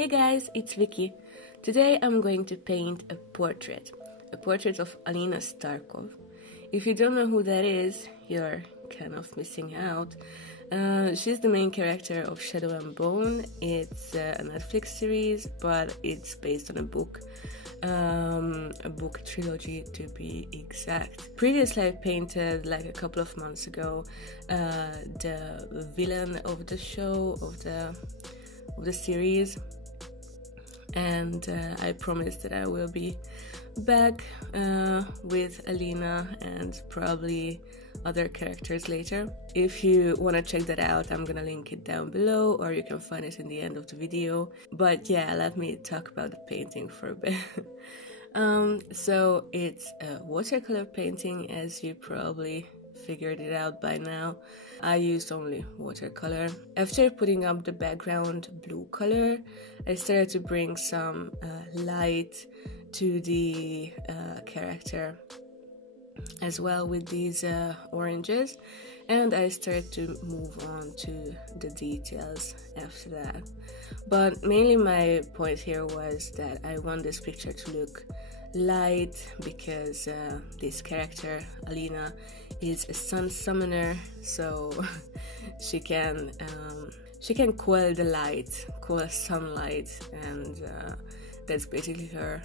Hey guys, it's Vicky. Today I'm going to paint a portrait of Alina Starkov. If you don't know who that is, you're kind of missing out. She's the main character of Shadow and Bone. It's a Netflix series, but it's based on a book trilogy to be exact. Previously I painted, like a couple of months ago, the villain of the show, of the series, and I promised that I will be back with Alina and probably other characters later. If you want to check that out, I'm gonna link it down below, or you can find it in the end of the video. But yeah, let me talk about the painting for a bit. So it's a watercolor painting, as you probably figured it out by now. I used only watercolor. After putting up the background blue color, I started to bring some light to the character as well with these oranges, and I started to move on to the details after that. But mainly my point here was that I want this picture to look light, because this character, Alina, is a sun summoner, so she can quell the light, quell sunlight, and that's basically her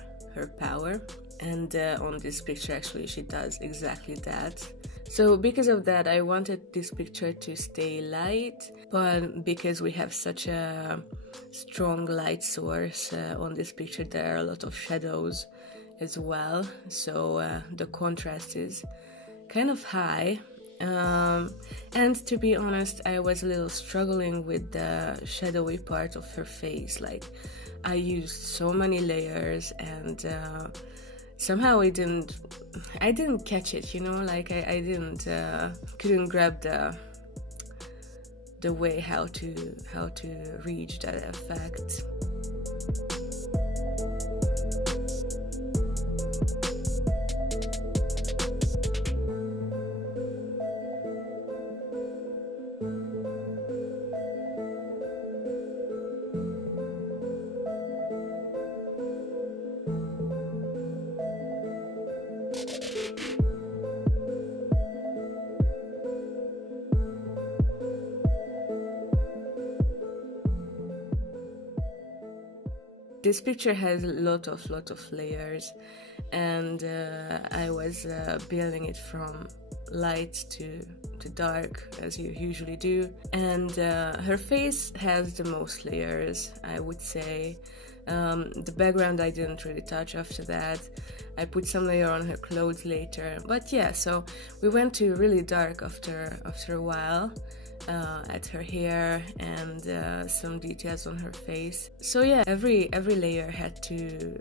power. And on this picture actually she does exactly that. So because of that, I wanted this picture to stay light, but because we have such a strong light source on this picture, there are a lot of shadows as well, so the contrast is kind of high. And to be honest, I was a little struggling with the shadowy part of her face. Like, I used so many layers, and somehow I didn't catch it, you know, like I couldn't grab the way how to reach that effect. This picture has a lot of layers, and I was building it from light to dark, as you usually do. And her face has the most layers, I would say. The background I didn't really touch after that. I put some layer on her clothes later. But yeah, so we went to really dark after a while. At her hair and some details on her face. So yeah, every layer had to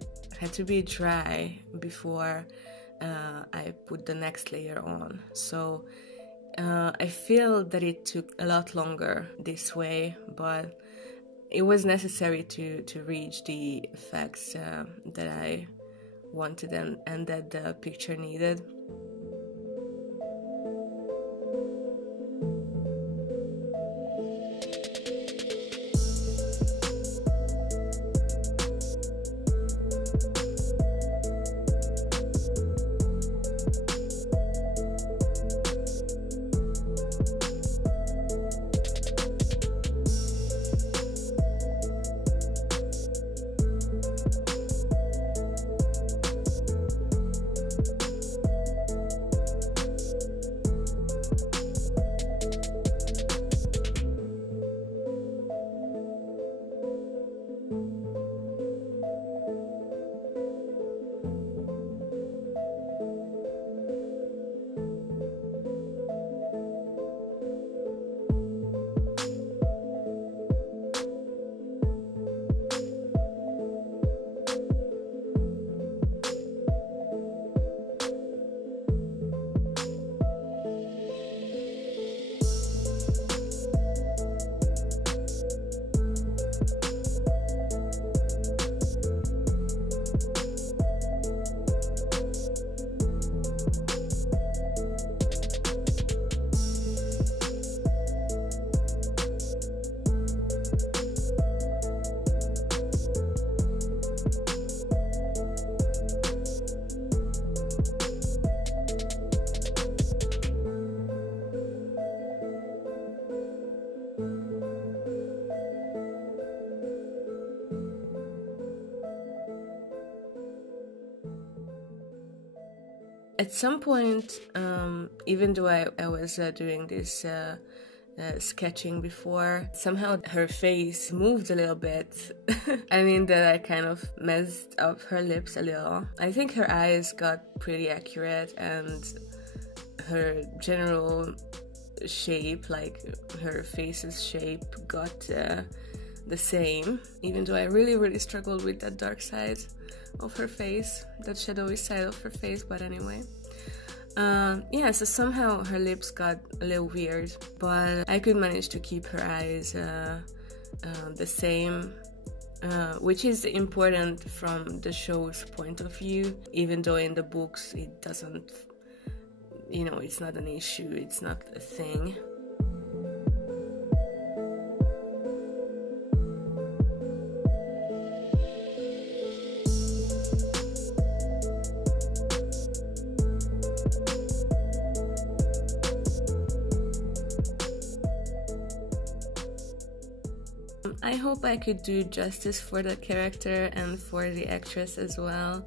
be dry before I put the next layer on. So I feel that it took a lot longer this way, but it was necessary to reach the effects that I wanted and that the picture needed. At some point, even though I was doing this sketching before, somehow her face moved a little bit. I mean that I kind of messed up her lips a little. I think her eyes got pretty accurate and her general shape, like her face's shape, got the same, even though I really struggled with that dark side of her face, that shadowy side of her face, but anyway. Yeah, so somehow her lips got a little weird, but I could manage to keep her eyes the same, which is important from the show's point of view, even though in the books it doesn't, you know, it's not an issue, it's not a thing. I hope I could do justice for the character and for the actress as well.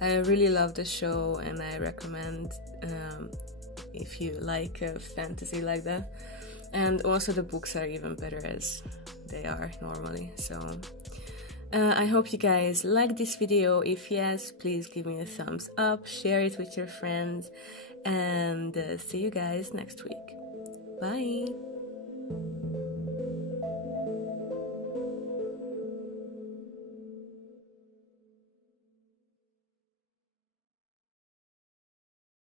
I really love the show and I recommend if you like fantasy like that. And also the books are even better as they are normally. So I hope you guys like this video. If yes, please give me a thumbs up, share it with your friends, and see you guys next week. Bye!